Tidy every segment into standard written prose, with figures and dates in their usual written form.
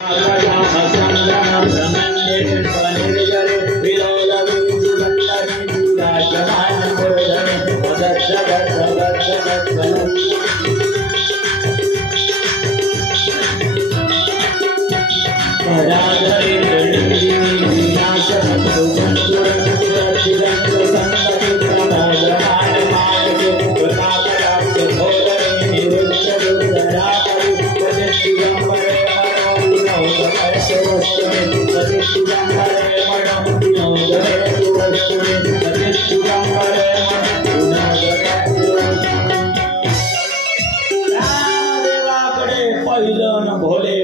भोले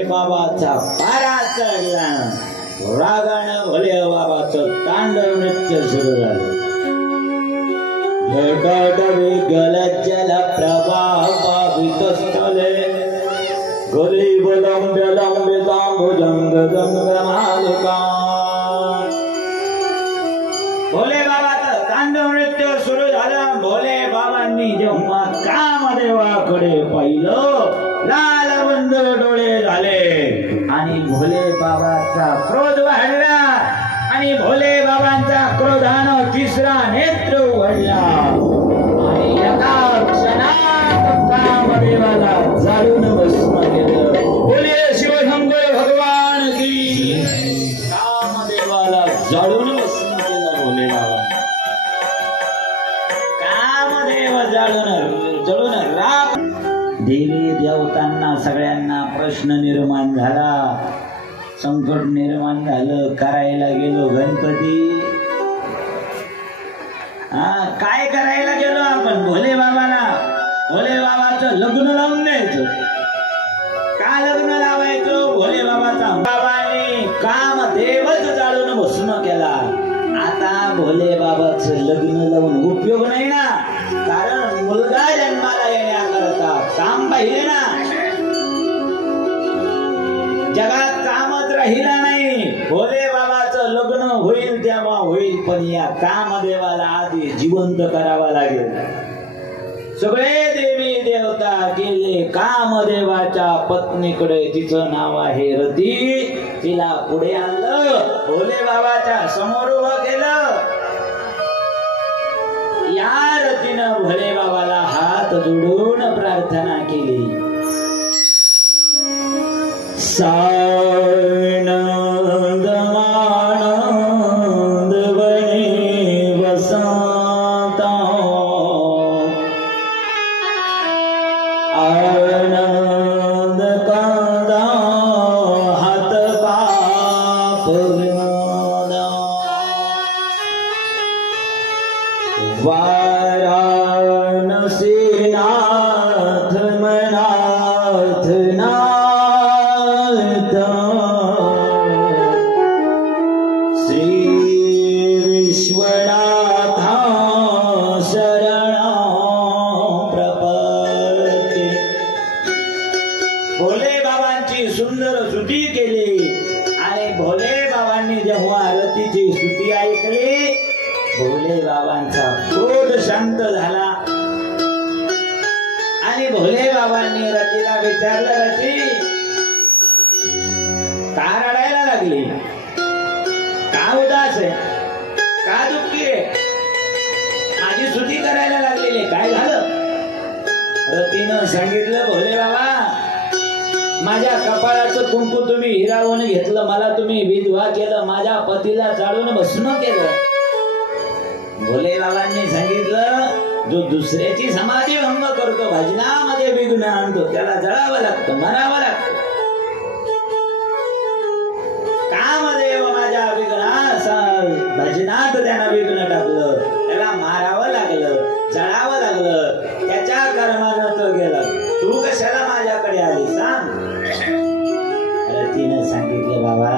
बाबाचं तांडव नृत्य सुरू झालं. भोले बाबांनी जेव्हा कामदेवाकडे पाहिलं लाल बंद डोळे झाले आणि भोले बाबाचा क्रोध वाढला आणि भोले बाबांचा क्रोधानं तिसरा नेत्र उघडला आणि एका क्षणात कामदेवाला जाळून भस्म केलं. बोले शिवशंकर भगवान की. कामदेवाला जाळून भस्म केलं भोले बाबा. कामदेव जळून राख. देवी देवतांना सगळ्यांना प्रश्न निर्माण झाला, संकट निर्माण झालं. करायला गेलो गणपती. काय करायला गेलो आपण? भोले बाबाला, भोले बाबाचं लग्न लावून द्यायचं. का लग्न लावायचं? भोले बाबाचा बाबाने कामदेवच जाळून भस्म केला. आता भोले बाबाचं लग्न लावून उपयोग नाही ना, कारण मुलगा जन्माला येण्याकरता काम पाहिजे ना. जगात कामच राहिला नाही. भोले बाबाचं लग्न होईल तेव्हा होईल, पण या कामदेवाला आधी जिवंत करावा लागेल. सगळे देवी देवता गेले कामदेवाच्या पत्नीकडे. तिचं नाव आहे रती. तिला पुढे आणलं, भोले बाबाच्या समोर उभं केलं. या रतीनं भोले बाबाला हात जोडून प्रार्थना केली. सांगितलं, भोले बाबा माझ्या कपाळाचं कुंकू तुम्ही हिरावून घेतलं, मला तुम्ही विधवा केलं, माझ्या पतीला जाळून भस्म केलं. भोले बाबांनी सांगितलं, जो दुसऱ्याची समाधी भंग करतो, भजनामध्ये विघ्न आणतो, त्याला जळावं लागतं, मरावं लागतं. कामदेव माझ्या भजनात त्यानं विघ्न टाकलं, त्याला मारावं लागलं, जळावं लागलं, त्याच्या कर्मानं तो गेला. तू कशाला माझ्याकडे आली सांग? तिनं सांगितलं, बाबा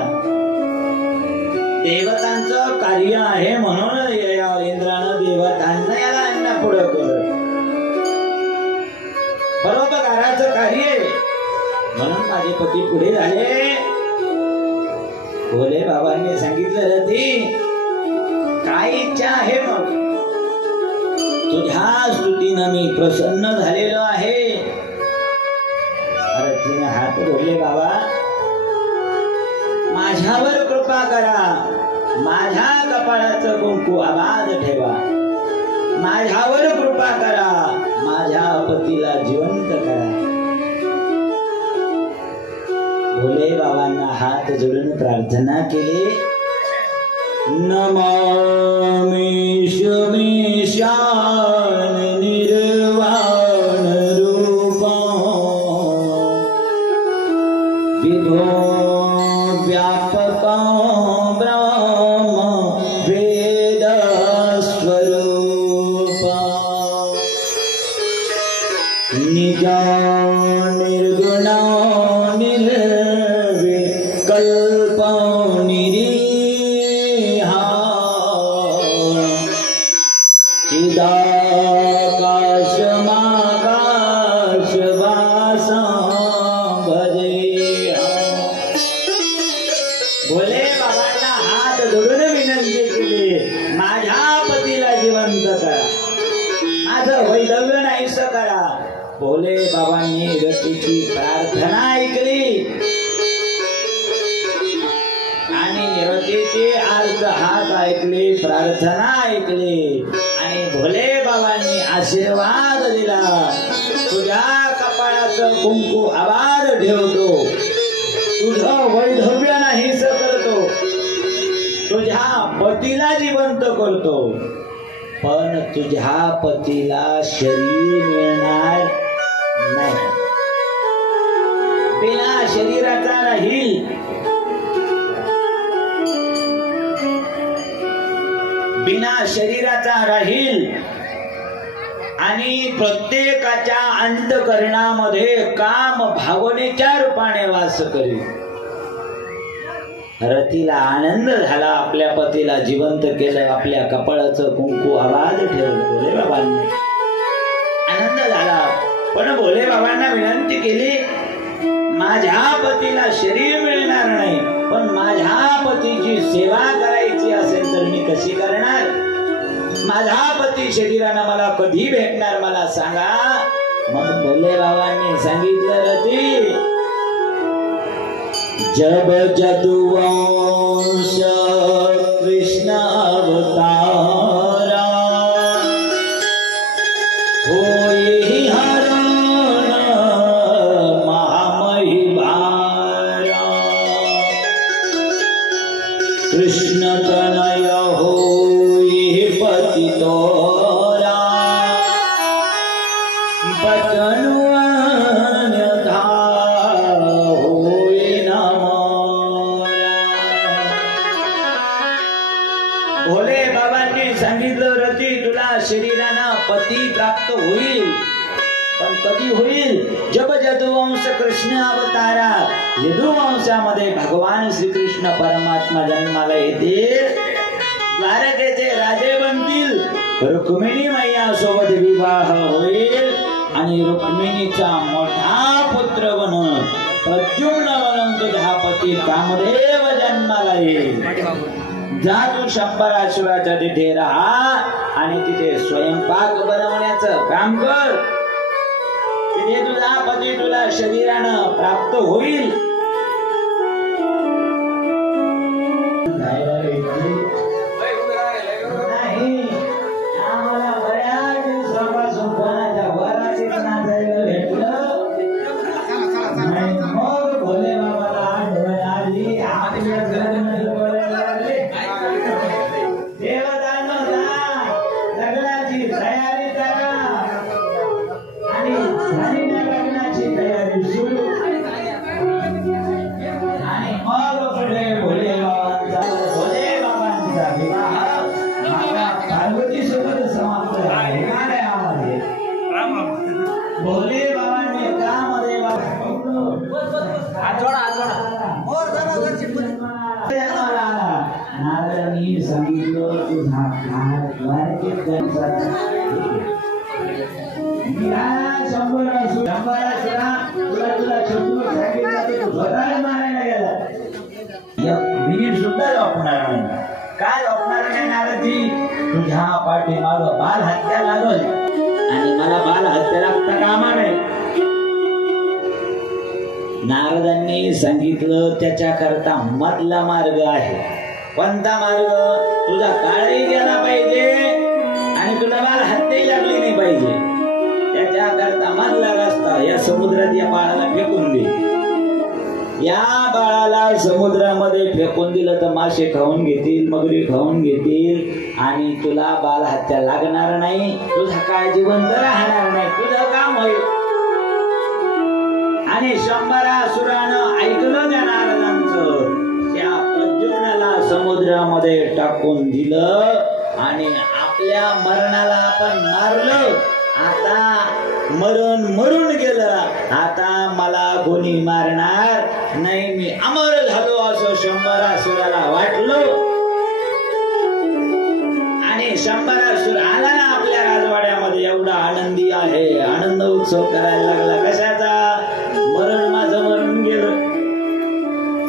देवतांचं कार्य आहे म्हणून इंद्रानं देवतांना याला अन्ना पुढं केलं. परोपकाराचं कार्य म्हणून माझे पती पुढे झाले. भोले बाबांनी सांगितलं, रती काय इच्छा आहे? मग तुझ्या स्तुतीनं मी प्रसन्न झालेलो आहे. अरे तिने हात जोडले, बाबा माझ्यावर कृपा करा, माझ्या कपाळाचं कुंकू आबाद ठेवा, माझ्यावर कृपा करा, माझ्या पतीला जिवंत करा. भोले बाबांना हात जोडून प्रार्थना केली. नमामि शमीशान निर्वाण रूपं विभो व्यापकं ब्रह्म वेद स्वरूपं निजा निर्गुणा निर्विकल्पं निरीहा चिदाकाशमाकाशवासं भजेऽहम्. भोले बाबांना हात जोडून विनंती केली, माझ्या पतीला जिवंत करा, माझं वैधव्य नाहीस करा. भोले बाबांनी रतीची प्रार्थना ऐकली आणि रतीचे अर्ध हात ऐकले, प्रार्थना ऐकली आणि भोले बाबांनी आशीर्वाद दिला. तुझ्या कपाळाचं कुंकू आबाद ठेवतो, तुझं वैधव्य नाहीस करतो, तुझ्या पतीला जिवंत करतो, पण तुझ्या पतीला शरीर मिळणार नाही. बिना शरीराचा राहील. बिना शरीराचा राहील आणि प्रत्येकाच्या अंतःकरणामध्ये काम भावनेच्या रूपाने वास करेल. रतीला आनंद झाला, आपल्या पतीला जिवंत केलं, आपल्या कपाळाचं कुंकू आबाद ठेवलं. भोले बाबांनी आनंद झाला, पण भोले बाबांना विनंती केली, माझ्या पतीला शरीर मिळणार नाही, पण माझ्या पतीची सेवा करायची असेल तर मी कशी करणार? माझा पती शरीरानं मला कधी भेटणार मला सांगा. मग भोले बाबांनी सांगितलं, रती जब जदुवंश कृष्ण अवतारा होई हरण महामहिभारा कृष्ण तनय होई पतितोरा बचनु भोले बाबांनी सांगितलं, रती तुला शरीरानं पती प्राप्त होईल, पण कधी होईल? जब यदुवंश कृष्ण अवतारा, यदुवंशामध्ये भगवान श्रीकृष्ण परमात्मा जन्माला येतील, द्वारकेचे राजे बनतील, रुक्मिणी मैया सोबत विवाह होईल आणि रुक्मिणीचा मोठा पुत्र बनून प्रद्युम्न बनून तुझा पती कामदेव जन्माला येईल. जा तू शंभरासुराच्या तिथे राहा आणि तिथे स्वयंपाक बनवण्याचं काम कर. तिथे तुझा पती तुला शरीरानं प्राप्त होईल. नाही, आम्हाला बऱ्याच दिवसापासून कोणाच्या वराची नाचायला भेटलं. मग भोले बाबाला आठवण आली, आपल्या घरामध्ये बोलायला लागले, देवदानो जा, लग्नाची तयारी करा. आणि झालेल्या लग्नाची तयारी सुरू. आणि मग पुढे भोले बाबांचा विवाह पार्वती सोबत समाप्त झाला. हिमालयामध्ये भोले बाबांनी कामदेवा नारदांनी सांगितलं, तुझा काय झोपणार नाही नारदजी. तुझ्या पाठीमाग बाल हत्या लागल आणि मला बाल हत्या लागता कामा नाही. नारदांनी सांगितलं त्याच्याकरता मधला मार्ग आहे. कोणता मार्ग? तुझा काळही गेला पाहिजे आणि तुला बाळ हत्याही लागली नाही पाहिजे. त्याच्याकरता मधला रस्ता या समुद्रात या बाळाला फेकून दे. या बाळाला समुद्रामध्ये फेकून दिलं तर मासे खाऊन घेतील, मगरी खाऊन घेतील आणि तुला बाळ हत्या लागणार नाही. तुझा काय जिवंत राहणार नाही, तुझं काम होईल. आणि शंभरासुरानं ऐकलं त्या नारदांचं. त्या प्रद्युम्नाला समुद्रामध्ये टाकून दिलं आणि आपल्या मरणाला आपण मारलं. आता मरण मरून गेलं, आता मला कोणी मारणार नाही, मी अमर झालो असं शंभरासुराला वाटलं. आणि शंभरासुर आला ना आपल्या राजवाड्यामध्ये, एवढा आनंदी आहे, आनंद उत्सव करायला लागला. कशाचा? मरण माझं मरून गेलं,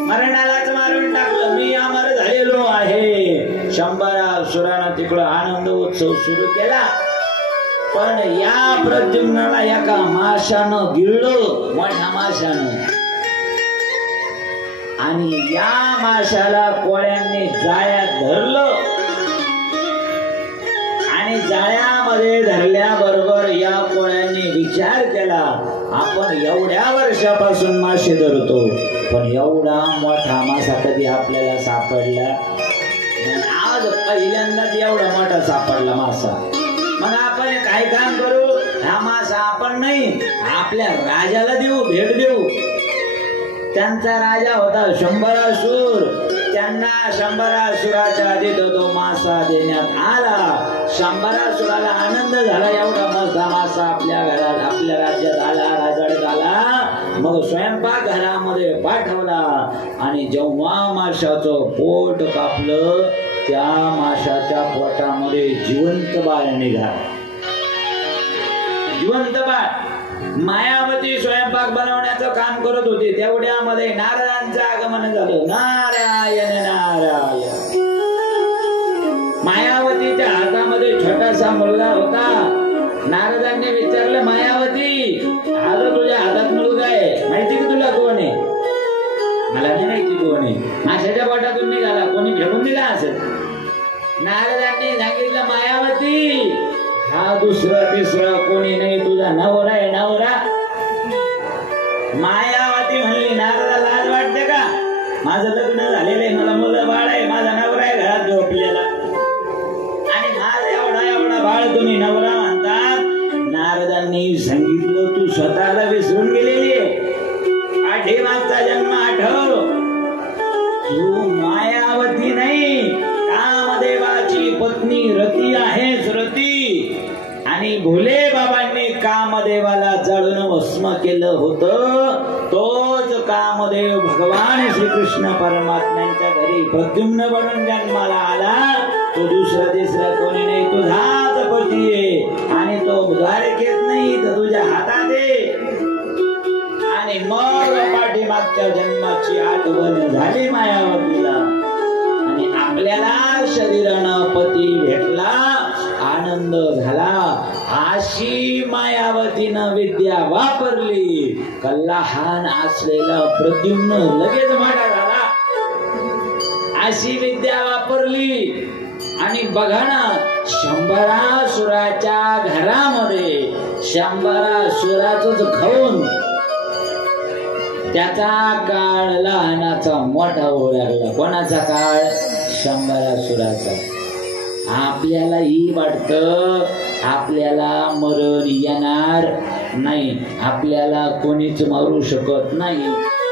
मरणालाच मारून टाकलं, मी अमर झालेलो आहे. शंभरासुरानं तिकडं आनंद उत्सव सुरू केला. पण या प्रद्युम्नाला एका माशानं गिळलं, मोठ्या माशानं. आणि या माशाला कोळ्यांनी जाळ्यात धरलं आणि जाळ्यामध्ये धरल्याबरोबर या कोळ्यांनी विचार केला, आपण एवढ्या वर्षापासून मासे धरतो पण एवढा मोठा मासा कधी आपल्याला सापडला. आज पहिल्यांदाच एवढा मोठा सापडला मासा. मग आपण काय काम करू? हा मासा आपण नाही, आपल्या राजाला देऊ, भेट देऊ. त्यांचा राजा होता शंभरासुर. त्यांना शंभरासुराच्या आधी तो मासा देण्यात आला. शंभरासुराला आनंद झाला, एवढा मोठा मासा आपल्या घरात, आपल्या राज्यात आला, राजात आला. मग स्वयंपाक घरामध्ये पाठवला आणि जेव्हा माशाचं पोट कापलं, त्या माशाच्या पोटामध्ये जिवंत बाळ निघाला. जिवंत बाळ. मायावती स्वयंपाक बनवण्याचं काम करत होते, तेवढ्यामध्ये नारदांचं आगमन झालं. नारायण नारायण. मायावतीच्या हातामध्ये छोटासा मुलगा होता. नारदांनी विचारलं, मायावती, हा जो तुझ्या हातात मुलगा आहे, माहिती की तुला कोण आहे? मला नाही माहिती कोण आहे. माशाच्या पोटातून निघाला, कोणी फेकून दिला असेल. नारदांनी सांगितलं, मायावती, हा दुसरा तिसरा कोणी नाही, तुझा नवरा आहे, नवरा. मायावती म्हणली, नारदाला लाज वाटते का? माझं लग्न झालेलं आहे, मला मुलं बाळ आहे, माझा नवरा आहे घरात झोपलेला आणि माझा एवढा एवढा बाळ तुम्ही नवरा म्हणतात. नारदांनी सांगितलं, तू स्वतःला विसरून गेलेली आहे. पाठीमागचा जन्म आठव. तू मायावती नाही, कामदेवाची पत्नी रती आहेस, रती. आणि भोले बाबांनी कामदेवाला जाळून भस्म केलं होतं. तोच कामदेव भगवान श्रीकृष्ण परमात्म्यांच्या घरी प्रद्युम्न बनून जन्माला आला. तो दुसरा तिसरा कोणी नाही, तुझाच पती आहे आणि तो द्वारकेत नाही तर तुझ्या हातात आहे. आणि मग पाठीमागच्या जन्माची आठवण झाली मायावतीला आणि आपल्याला शरीरानं पती भेटला, आनंद झाला. अशी मायावतीनं विद्या वापरली. कल्लाहान असलेला प्रद्युम्न लगेच मोठा झाला. अशी विद्या वापरली आणि बघा ना, शंभरासुराच्या घरामध्ये शंभरासुराच खाऊन त्याचा काळ लहानाचा मोठा होऊ लागला. कोणाचा काळ? शंभरासुराचा. आपल्यालाही वाटतं आपल्याला मरण येणार नाही, आपल्याला कोणीच मारू शकत नाही.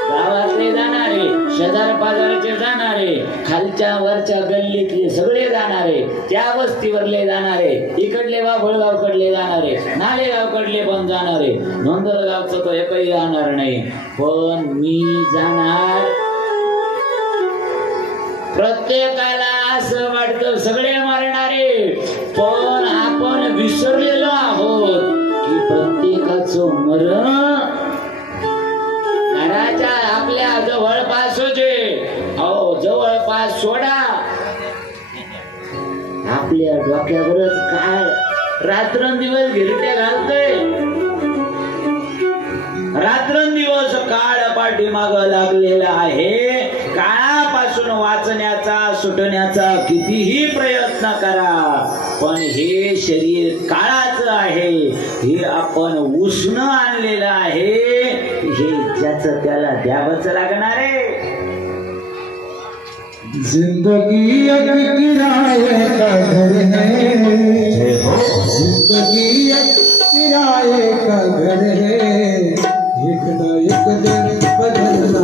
गावातले जाणारे, शेजार पाजारचे जाणारे, खालच्या वरच्या गल्लीतले सगळे जाणारे, त्या वस्तीवरले जाणारे, इकडले बाभळगावकडले जाणारे, नालेगावकडले पण जाणारे, नोंदलगावचं तो एकही जाणार नाही. पण मी जाणार. प्रत्येकाला असं वाटतं सगळे मरणारे, पण आपण विसरलेलो आहोत की प्रत्येकाचं मरण घराच्या आपल्या जवळपास होते. अहो, जवळपास सोडा, आपल्या डोक्यावरच काय रात्रंदिवस गिरट्या घालतोय. रात्रंदिवस काळ पाठीमाग लागलेला आहे. काळापासून वाचण्याचा सुटण्याचा कितीही प्रयत्न करा, पण हे शरीर काळाचं आहे. हे आपण उष्ण आणलेलं आहे. हे ज्याचं त्याला द्यावंच लागणार आहे. जिंदगी एक किराए का घर है, जिंदगी एक किराए का घर है, एक न एक दिन बदलना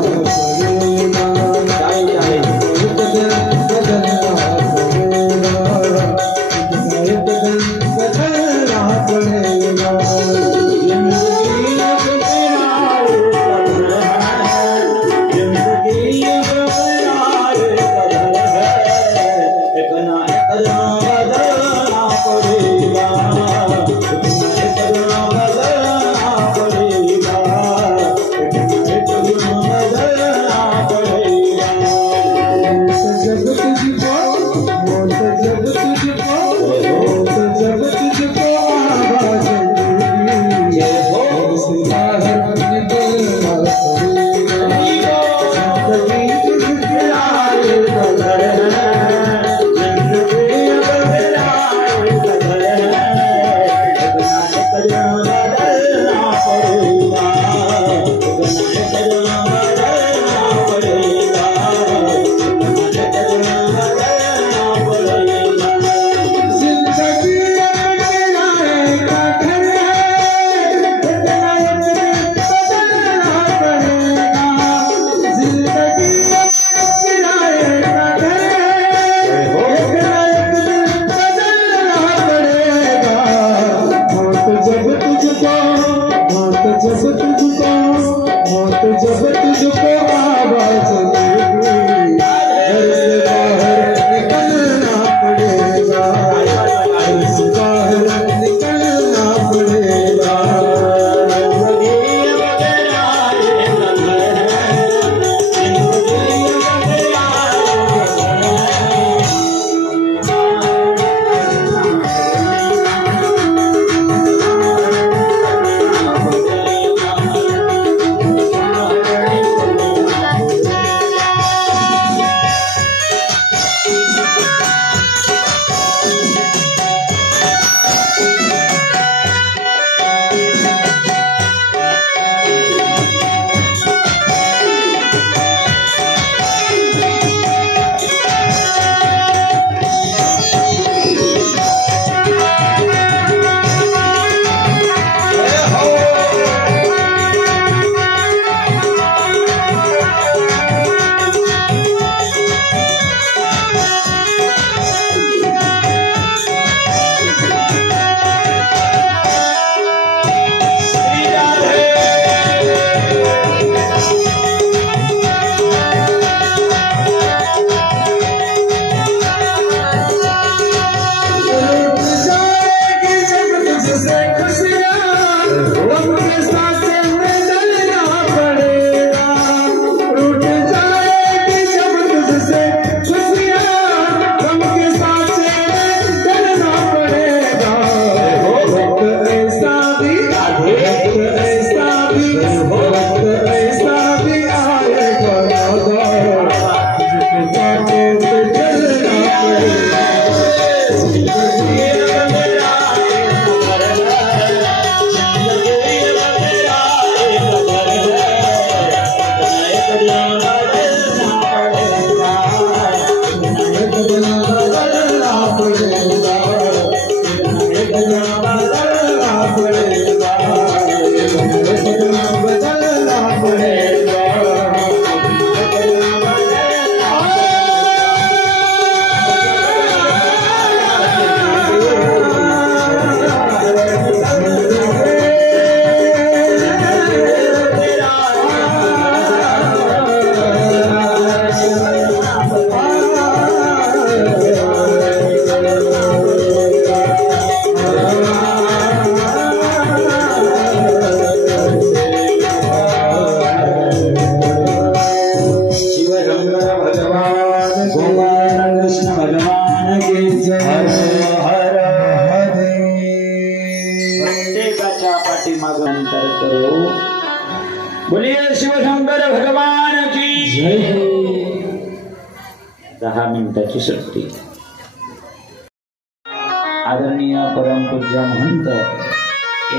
पड़ेगा, एक दिन बदलना पड़ेगा, एक दिन बदलना पड़ेगा। जिंदगी एक किराए का घर है, जिंदगी एक 10 मिनिटाची सुट्टी. आदरणीय परमपूज्य महंत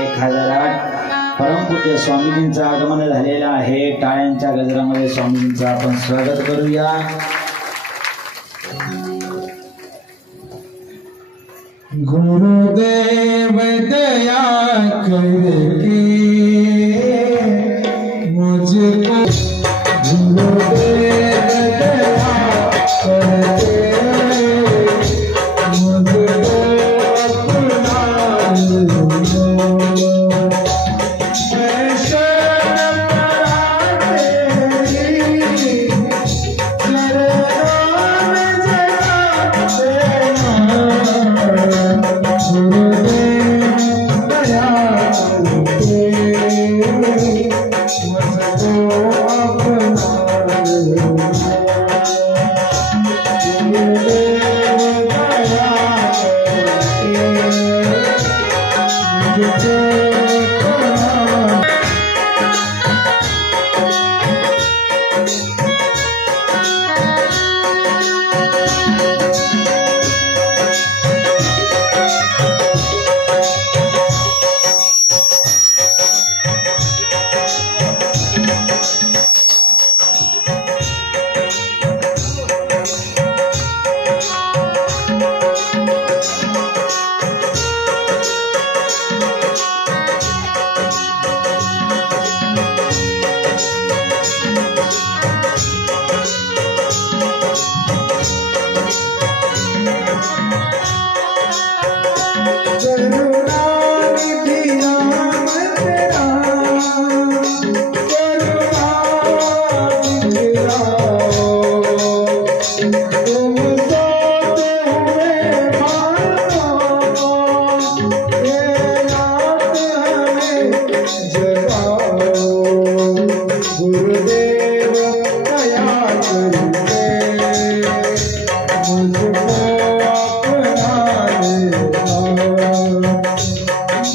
1008 परमपूज्य स्वामीजींचं आगमन झालेलं आहे. टाळ्यांच्या गजरामध्ये स्वामीजींचं आपण स्वागत करूया. गुरुदेव दया करके मुझको गुरुदेव दया करके मुझको अपना लो.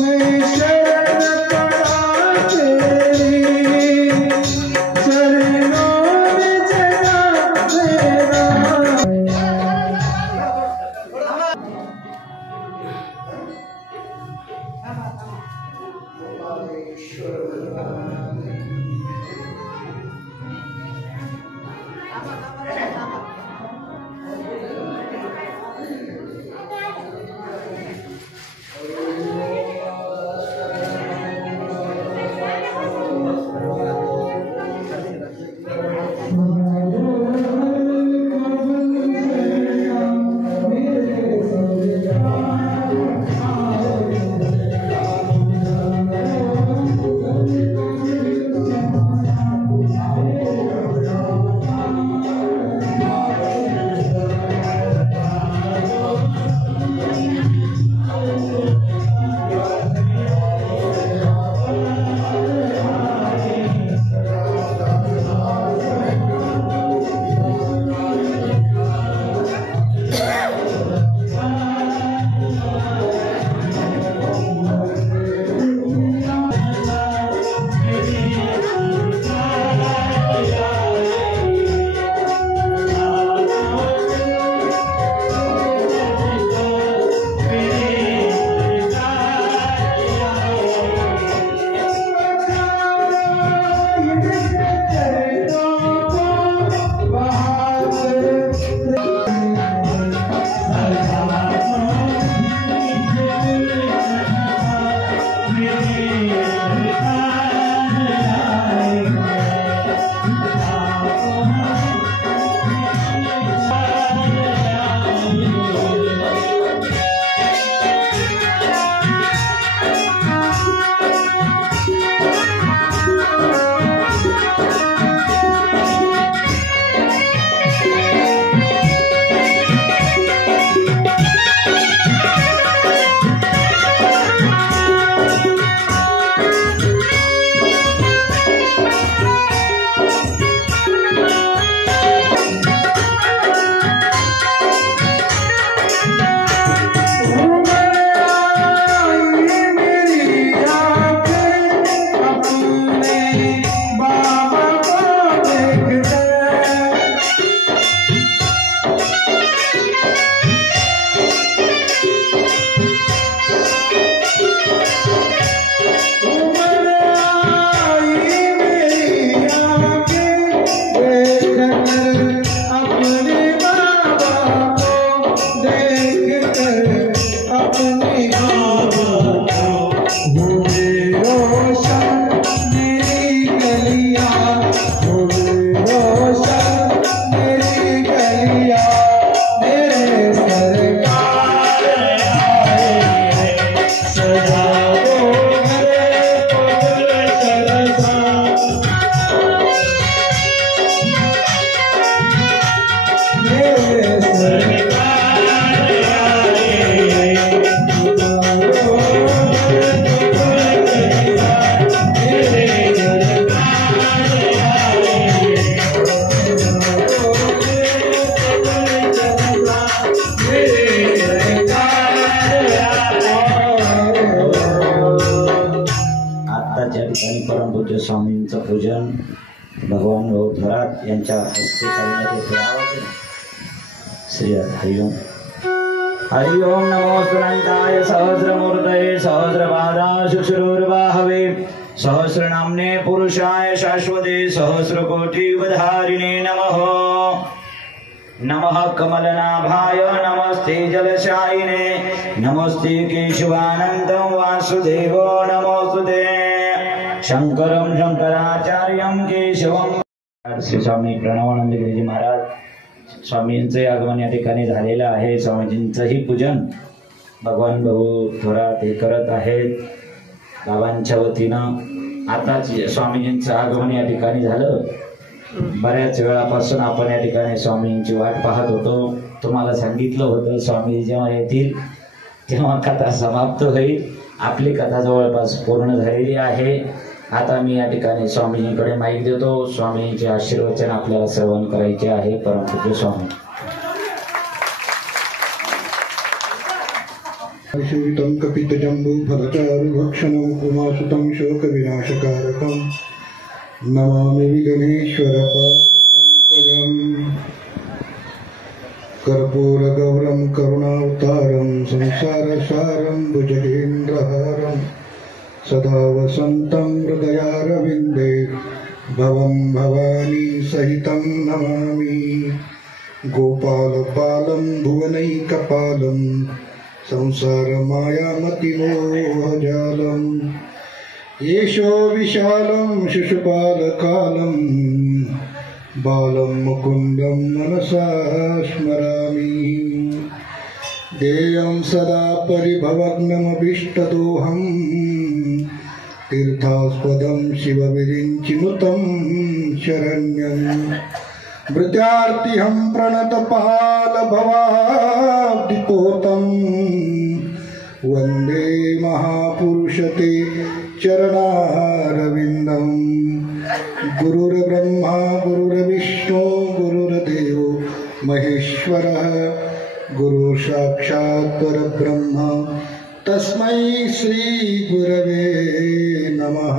मैं शरण पड़ा तेरी चरणों में हस्ते करण्यात येते आवाज श्री हरिओम हरिओम नमो सुनंताय सहस्रमूर्तये सहस्रपादा शुश्रूर्वाहवे सहस्रनाम्ने पुरुषाय शाश्वते सहस्रकोटिवधारिणे नमः नमः कमलनाभाय नमस्ते जलशायिने नमस्ते केशवानन्दं वासुदेव नमोस्तुते शंकरं शंकराचार्यं केशवं श्री स्वामी प्रणवानंद गिरीजी महाराज स्वामींचे आगमन या ठिकाणी झालेलं आहे। स्वामीजींचंही पूजन भगवान भाऊ थोरात हे करत आहेत बाबांच्या वतीनं। आताच स्वामीजींचं आगमन या ठिकाणी झालं। बऱ्याच वेळापासून आपण या ठिकाणी स्वामींची वाट पाहत होतो। तुम्हाला सांगितलं होतं स्वामी जेव्हा येतील तेव्हा कथा समाप्त होईल। आपली कथा जवळपास पूर्ण झालेली आहे। आता मी या ठिकाणी स्वामीजींकडे माईक देतो। स्वामींचे आशीर्वचन आपल्याला श्रवण करायचे आहे। परमपूज्य स्वामी शिवितं कपितजम्बू फलचारुभक्षणं उमासुतं शोकविनाशकारकं नमामि विघ्नेश्वरपादपङ्कजं कर्पूरगौरं करुणावतारं संसारसारं भुजगेन्द्रहारं सदा वसन्तं हृदयारविन्दे भवं भवानी सहितं नमामि गोपालपालं भुवनैकपालं संसारमायामतिमोहजालं येषो विशालं शिशुपालकालं बालं मुकुन्दं मनसा स्मरामि देयं सदा परिभवग्नमभीष्टदोहं तीर्थास्पदं शिवविरिञ्चिनुतं शरण्यं मृत्यार्तिहं प्रणतपालभवाब्धिपोतं वन्दे महापुरुषते चरणारविन्दं गुरुर्ब्रह्मा गुरुर्विष्णु गुरुर्देवो महेश्वरः गुरु साक्षात् परब्रह्म तस्मै श्री गुरवे नमः।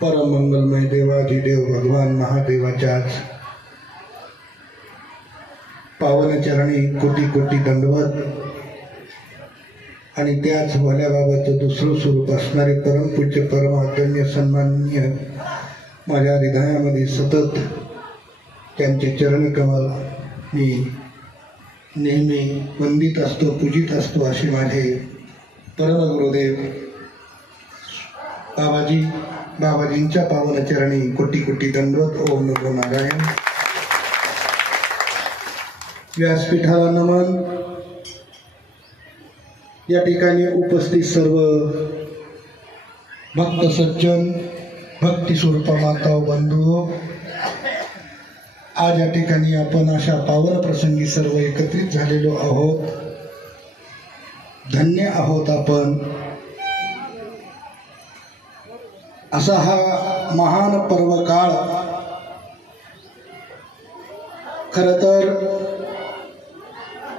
परम मंगलमय देवाधिदेव भगवान महादेवाच्याच पावन चरणी कोटी कोटी दंडवत आणि त्याच भल्याबाबत दुसरं स्वरूप असणारे परमपूज्य परमादरणीय सन्माननीय माझ्या हृदयामध्ये सतत त्यांचे चरणकमल मी नेहमी वंदित असतो पूजित असतो असे माझे परमगुरुदेव बाबाजींच्या पावन चरणी कोटी कोटी दंडवत। ओम नमो नारायण। व्यासपीठाला नमन। या ठिकाणी उपस्थित सर्व भक्त सज्जन भक्ती स्वरूप माता बंधू, आज या ठिकाणी आपण अशा पावन प्रसंगी सर्व एकत्रित झालेलो आहोत। धन्य आहोत आपण। असा हा महान पर्व काळ खरं तर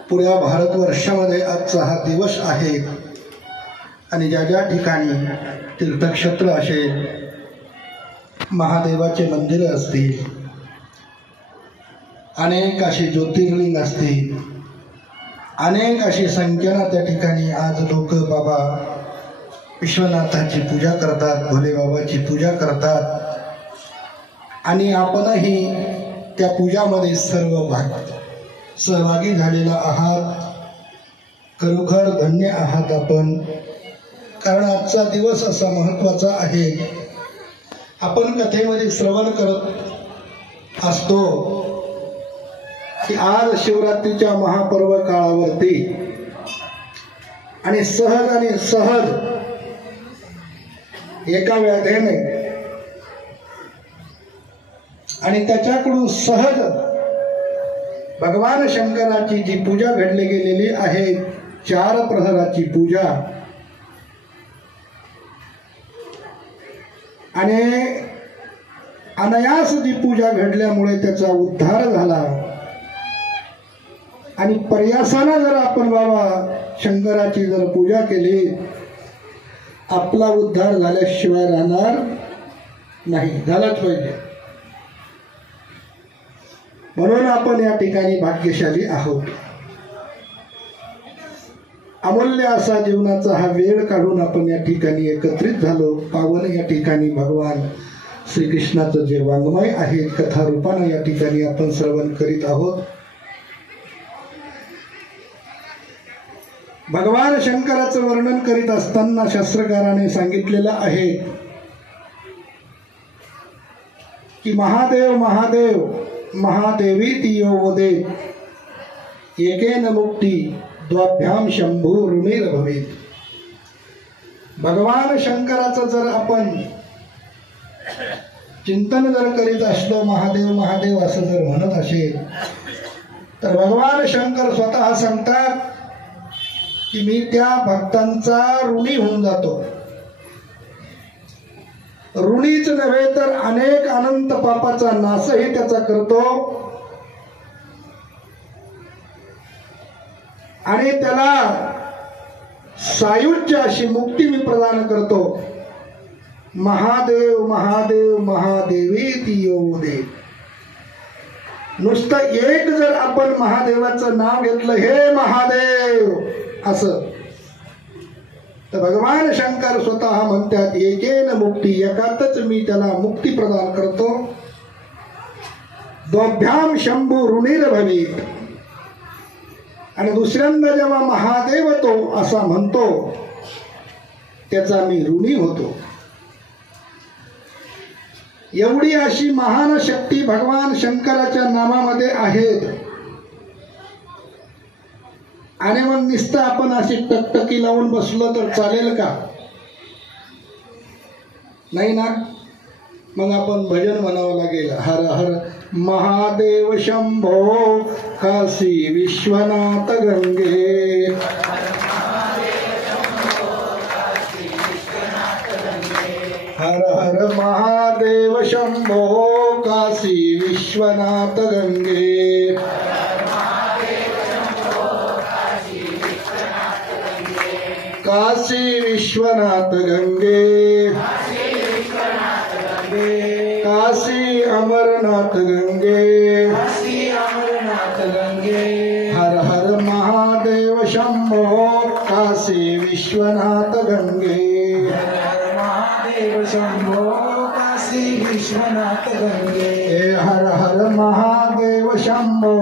पुऱ्या भारतवर्षामध्ये आजचा हा दिवस आहे आणि ज्या ज्या ठिकाणी तीर्थक्षेत्र असेल, महादेवाचे मंदिर असतील, अनेक अशी ज्योतिर्लिंग असतील, अनेक अशी संख्याना त्या ठिकाणी आज लोक बाबा विश्वनाथाची पूजा करतात, भोले बाबाची पूजा करतात आणि आपणही त्या पूजामध्ये सहभागी झालेला आहात। खरोखर धन्य आहात आपण, कारण आजचा दिवस असा महत्त्वाचा आहे। आपण कथेमध्ये श्रवण करत असतो की आज शिवरात्रीच्या महापर्व काळावरती आणि सहज एका व्याधेने आणि त्याच्याकडून सहज भगवान शंकराची जी पूजा घडली गेलेली आहे, 4 प्रहराची पूजा, आणि अनायास जी पूजा घडल्यामुळे त्याचा उद्धार झाला आणि प्रयासाने जर आपण बाबा शंकराची जर पूजा केली, आपला उद्धार झाल्याशिवाय राहणार नाही, झालाच पाहिजे। म्हणून आपण या ठिकाणी भाग्यशाली आहोत. अमूल्य असा जीवनाचा हा वेळ काढून आपण या ठिकाणी एकत्रित झालो. पावन या ठिकाणी भगवान श्रीकृष्णाचं जे वाङ्मय आहे कथा रूपानं या ठिकाणी आपण श्रवण करीत आहोत. भगवान शंकराचं वर्णन करीत असताना शास्त्रकाराने सांगितलेलं आहे की महादेव महादेव महादेवी तियो वदे एकेन मुक्ती द्वाभ्याम शंभू ऋणीर भवेत. भगवान शंकराचं जर आपण चिंतन जर करीत असलो, महादेव महादेव असं जर म्हणत असेल, तर भगवान शंकर स्वतः सांगतात की मी त्या भक्तांचा ऋणी होऊन जातो. ऋणीच नव्हे तर अनेक अनंत पापाचा नाशही त्याचा करतो आणि त्याला सायुज्य अशी मुक्ती मी प्रदान करतो. महादेव महादेव महादेवी तियो दे. नुसतं एक जर आपण महादेवाचं नाव घेतलं, हे महादेव असं, तर भगवान शंकर स्वतः म्हणतात एकेन मुक्ती, एकातच मी त्याला मुक्ती प्रदान करतो. द्वाभ्याम शंभू ऋणीर भवेत. आणि दुसऱ्यांदा जेव्हा महादेव तो असा म्हणतो त्याचा मी ऋणी होतो. एवढी अशी महान शक्ती भगवान शंकराच्या नामामध्ये आहेत. आणि मग नुसतं आपण अशी टकटकी लावून बसलो तर चालेल का? नाही ना. मग आपण भजन म्हणावं लागेल. हर हर महादेव शंभो काशी विश्वनाथ गंगे. हर हर महादेव शंभो काशी विश्वनाथ गंगे. काशी विश्वनाथ गंगे. काशी अमरनाथ गंगे. हर हर महादेव शंभो काशी विश्वनाथ गंगे. महादेव शंभो काशी विश्वनाथ गंगे. हर हर महादेव शंभो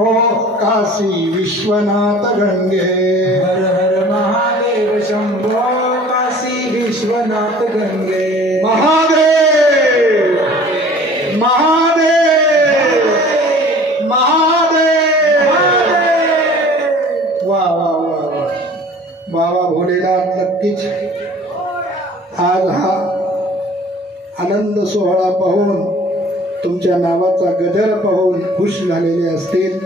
काशी विश्वनाथ गंगे. हर हर महादेव शंभो काशी विश्वनाथ गंगे. महादेव महादेव महादेव. वा वा वा वा. बाबा भोलेनाथ नक्कीच आज हा आनंद सोहळा पाहून, तुमच्या नावाचा गजर पाहून खुश झालेले असतील.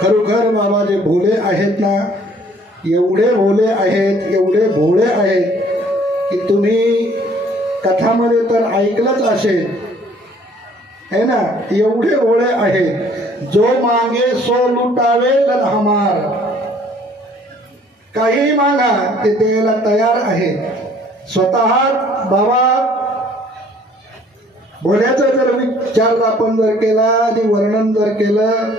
खरोखर बाबा जे भोले आहेत ना, एवढे भोले आहेत, एवढे भोळे आहेत की तुम्ही कथामध्ये तर ऐकलंच असेल है ना. एवढे भोळे आहेत. जो मागे सो लुटावे लन हमार. काही मागा ते द्यायला तयार आहेत. स्वतः बाबा भोल्याचं जर विचार आपण जर केला आणि वर्णन जर केलं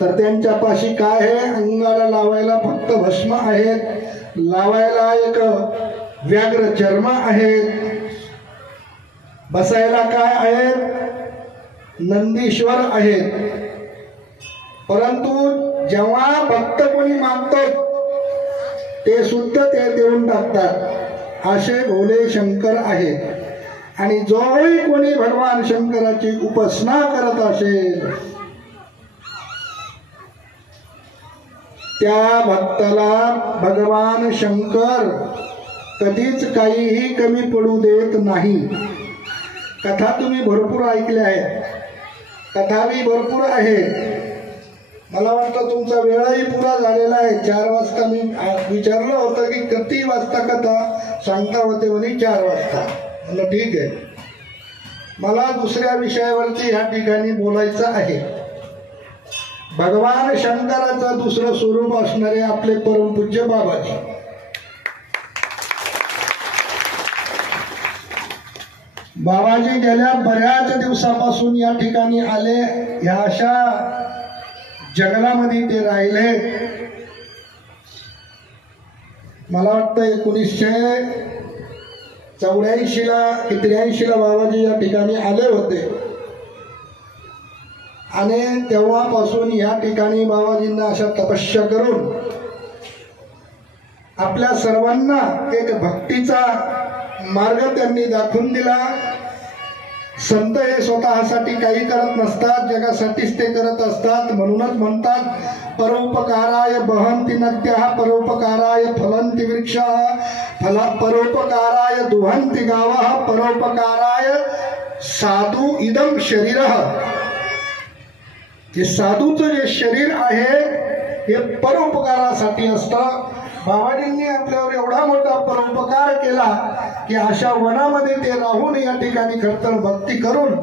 तर त्यांच्यापाशी काय आहे? अंगाला लावायला फक्त भस्म आहेत, लावायला एक व्याघ्र चर्म आहेत, बसायला काय आहेत? नंदीश्वर आहेत. परंतु जेव्हा भक्त कोणी मागतात ते सुद्धा ते देऊन टाकतात. असे भोले शंकर आहेत. आणि जोही कोणी भगवान शंकराची उपासना करत असेल त्या भक्ताला भगवान शंकर कधीच काहीही कमी पडू देत नाही. कथा तुम्ही भरपूर ऐकल्या आहेत, कथाही भरपूर आहेत. मला वाटतं तुमचा वेळही पुरा झालेला आहे. 4 वाजता मी विचारलं होतं की किती वाजता कथा सांगता होते म्हणे 4 वाजता. म्हणलं ठीक आहे. मला दुसऱ्या विषयावरती ह्या ठिकाणी बोलायचं आहे. भगवान शंकराचं दुसरं स्वरूप असणारे आपले परमपूज्य बाबाजी. बाबाजी गेल्या बऱ्याच दिवसापासून या ठिकाणी आले. ह्या अशा जंगलामध्ये ते राहिले. मला वाटतं 1984ला की 83ला बाबाजी या ठिकाणी आले होते आणि तेव्हापासून या ठिकाणी बाबाजींना अशा तपस्या करून आपल्या सर्वांना एक भक्तीचा मार्ग त्यांनी दाखवून दिला. संत हे स्वतःसाठी काही करत नसतात, जगासाठीच ते करत असतात. म्हणूनच म्हणतात परोपकाराय बहन्ति नद्यः परोपकाराय फलन्ति वृक्षाः परोपकाराय दुहन्ति गावः परोपकाराय साधू इदं शरीरः. हे साधूचं जे शरीर आहे हे परोपकारासाठी असतं. बाबाजींनी आपल्यावर एवढा मोठा परोपकार केला की अशा वनामध्ये ते राहून या ठिकाणी खरतर भक्ती करून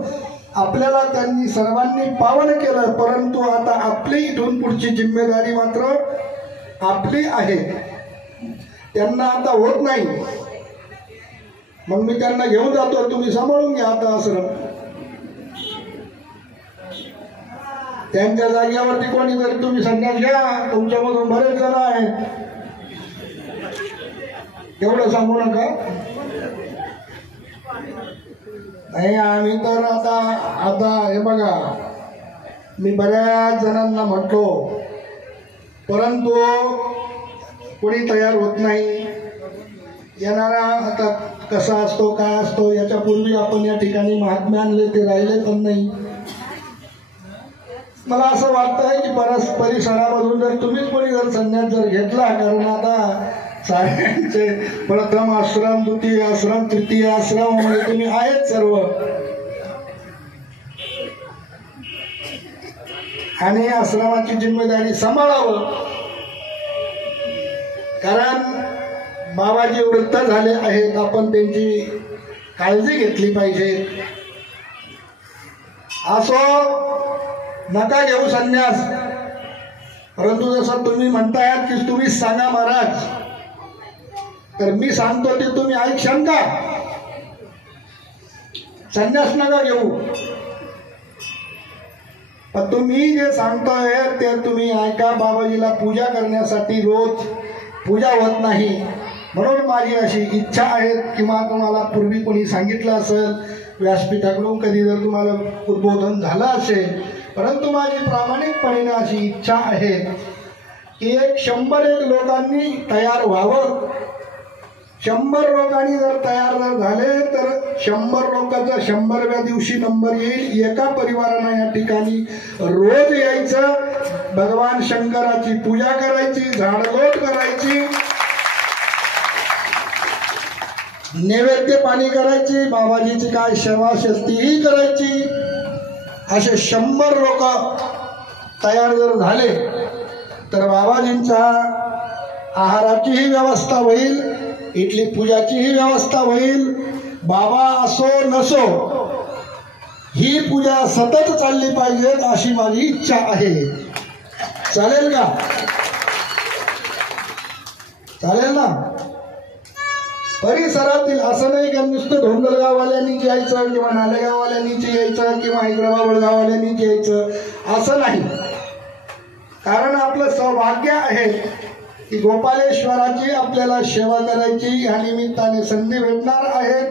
आपल्याला त्यांनी सर्वांनी पावन केलं. परंतु आता आपली इथून पुढची जिम्मेदारी मात्र आपली आहे. त्यांना आता होत नाही. मग मी त्यांना घेऊन जातो, तुम्ही सांभाळून घ्या आता आश्रम. त्यांच्या जागेवरती कोणीतरी तुम्ही संन्यास घ्या, तुमच्यामधून बरेच जण आहेत, एवढं सांगू नका. नाही आम्ही तर आता हे बघा, मी बऱ्याच जणांना म्हटलो परंतु कोणी तयार होत नाही. येणारा आता कसा असतो काय असतो याच्यापूर्वी आपण या ठिकाणी महात्मे आणले, ते राहिले पण नाही. मला असं वाटतं आहे की बऱ्याच परिसरामधून जर तुम्हीच कोणी जर संन्यास जर घेतला, कारण आता साऱ्यांचे प्रथम आश्रम, द्वितीय आश्रम, तृतीय आश्रम म्हणजे तुम्ही आहेत सर्व, आणि आश्रमाची जिम्मेदारी सांभाळावं. कारण बाबाजी वृद्ध झाले आहेत, आपण त्यांची काळजी घेतली पाहिजे. असो नका घेऊ संन्यास, परंतु जसं तुम्ही म्हणताय की तुम्हीच सांगा महाराज, तर मी सांगतो ते तुम्ही ऐकशाल का? संन्यास नका घेऊ, पण तुम्ही जे सांगतोय ते तुम्ही ऐका. बाबाजीला पूजा करण्यासाठी रोज पूजा होत नाही, म्हणून माझी अशी इच्छा आहे. किंवा तुम्हाला पूर्वी कोणी सांगितलं असेल, व्यासपीठाकडून कधी जर तुम्हाला उद्बोधन झालं असेल, परंतु माझी प्रामाणिकपणे अशी इच्छा आहे की 100 लोकांनी तयार व्हावं. 100 लोकांनी जर तयार झाले तर 100 लोकांचा 100व्या दिवशी नंबर येईल. एका परिवारानं या ठिकाणी रोज यायचं, भगवान शंकराची पूजा करायची, झाडलोट करायची, नैवेद्य पाणी करायची, बाबाजीची काय सेवा असेल तीही करायची. असे 100 लोक तयार जर झाले तर बाबाजींच्या आहाराचीही व्यवस्था होईल, इथली पूजाचीही व्यवस्था होईल. बाबा असो नसो ही पूजा सतत चालली पाहिजे अशी माझी इच्छा आहे. चालेल का? चालेल ना? परिसरातील असं नाही का नुसतं ढोंगलगाववाल्यांनीच यायचं किंवा नालेगाववाल्यांनीच यायचं किंवा हैदराबादगाववाल्यांनीच यायचं असं नाही. कारण आपलं सौभाग्य आहे की गोपालेश्वराची आपल्याला सेवा करायची या निमित्ताने संधी भेटणार आहे.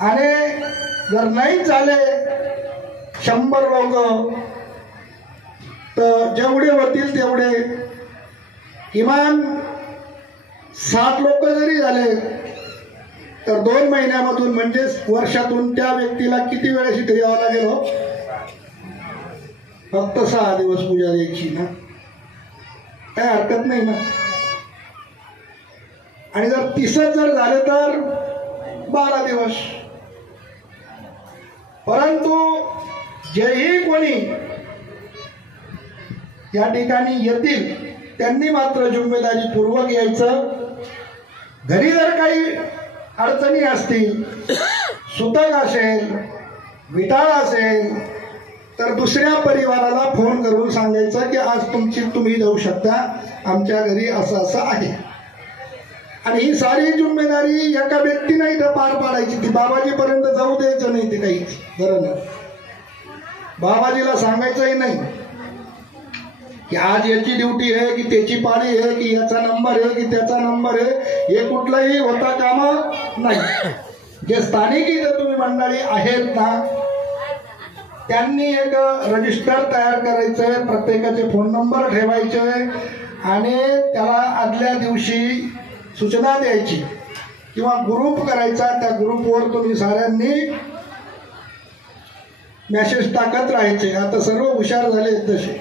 आणि जर नाही झाले 100 लोक तर जेवढे होतील तेवढे, किमान 60 लोक जरी झाले तर 2 महिन्यामधून म्हणजे वर्षातून त्या व्यक्तीला किती वेळेस इथे यावं लागेल? हो, फक्त 6 दिवस पूजा द्यायची ना, काय हरकत नाही ना. आणि जर 30 जर झाले तर 12 दिवस. परंतु जेही कोणी या ठिकाणी येतील त्यांनी मात्र जिम्मेदारी पूर्वक यायचं. घरी जर काही अडचणी असतील, सुतक असेल, विटाळ असेल, तर दुसऱ्या परिवाराला फोन करून सांगायचं की आज तुम्ही जाऊ शकता, आमच्या घरी असं असं आहे. आणि ही सारी जिम्मेदारी एका व्यक्तीने इथं पार पाडायची. ती बाबाजीपर्यंत जाऊ द्यायचं नाही. ते काही गरज नाही, बाबाजीला सांगायचंही नाही. की आज याची ड्युटी आहे की त्याची पाळी आहे की याचा नंबर आहे की त्याचा नंबर आहे, हे कुठलंही होता कामा नाही. जे स्थानिक इथे तुम्ही मंडळी आहेत ना, त्यांनी एक रजिस्टर तयार करायचंय, प्रत्येकाचे फोन नंबर ठेवायचे आणि त्याला आदल्या दिवशी सूचना द्यायची किंवा ग्रुप करायचा. त्या ग्रुपवर तुम्ही साऱ्यांनी मेसेज टाकत राहायचे. आता सर्व हुशार झाले तसे.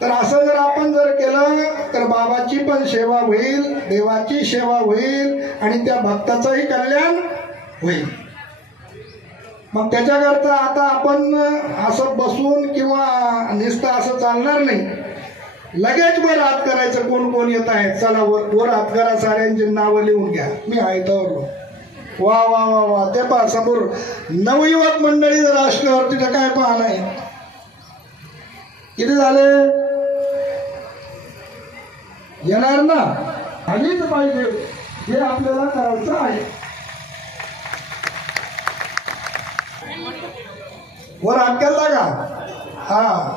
तर असं जर आपण जर केलं तर बाबाची पण सेवा होईल, देवाची सेवा होईल आणि त्या भक्ताचंही कल्याण होईल. मग त्याच्याकरता आता आपण असं बसून किंवा नुसतं असं चालणार नाही. लगेच वर हात करायचं. कोण कोण येत आहेत चला वर हात करा, साऱ्यांची नावं लिहून घ्या. मी आहे तर वा वा वा वा. ते पहा समोर नवयुवक मंडळी जर असल्यावर तिथं काय पाहणं आहे. किती झाले? येणार ना, आलीच पाहिजे. हे आपल्याला करायचं आहे. वर हात केला का? हा,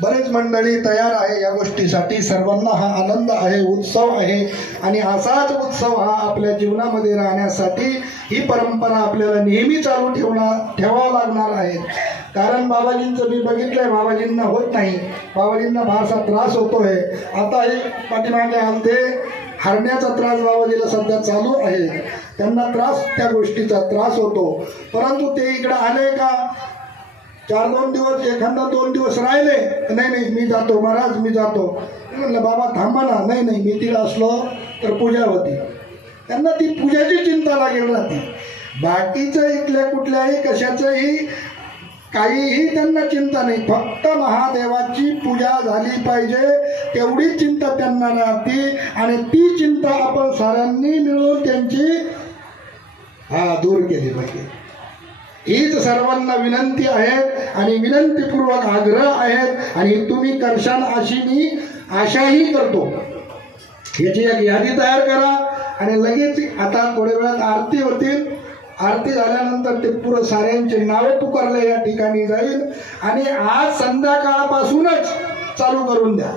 बरेच मंडळी तयार आहे या गोष्टीसाठी. सर्वांना हा आनंद आहे, उत्सव आहे आणि असाच उत्सव हा आपल्या जीवनामध्ये राहण्यासाठी ही परंपरा आपल्याला नेहमी चालू ठेवावं लागणार आहे. कारण बाबाजींचं मी बघितलंय, बाबाजींना होत नाही, बाबाजींना फारसा त्रास होतोय. आता हे पाठीमागे आमचे हरण्याचा त्रास बाबाजीला सध्या चालू आहे. त्यांना त्रास, त्या गोष्टीचा त्रास होतो. परंतु ते इकडे आले का 4-2 दिवस, एखादा 2 दिवस राहिले, नाही नाही मी जातो महाराज, मी जातो. म्हणलं बाबा थांबा ना. नाही नाही, मी तिला असलो तर पूजा होती. त्यांना ती पूजाची चिंता लागेल राहते. बाकीचं इथल्या कुठल्याही कशाचंही काहीही त्यांना चिंता नाही. फक्त महादेवाची पूजा झाली पाहिजे तेवढीच चिंता त्यांना राहते. आणि ती चिंता आपण साऱ्यांनी मिळून त्यांची दूर केली पाहिजे. हीच सर्वांना विनंती आहेत आणि विनंतीपूर्वक आग्रह आहेत आणि तुम्ही करशाल अशी मी आशाही करतो. याची एक यादी तयार करा आणि लगेच आता थोड्या वेळात आरती होतील. आरती झाल्यानंतर ते पुरं साऱ्यांचे नावे पुकारले या ठिकाणी जाईल आणि आज संध्याकाळपासूनच चालू करून द्या.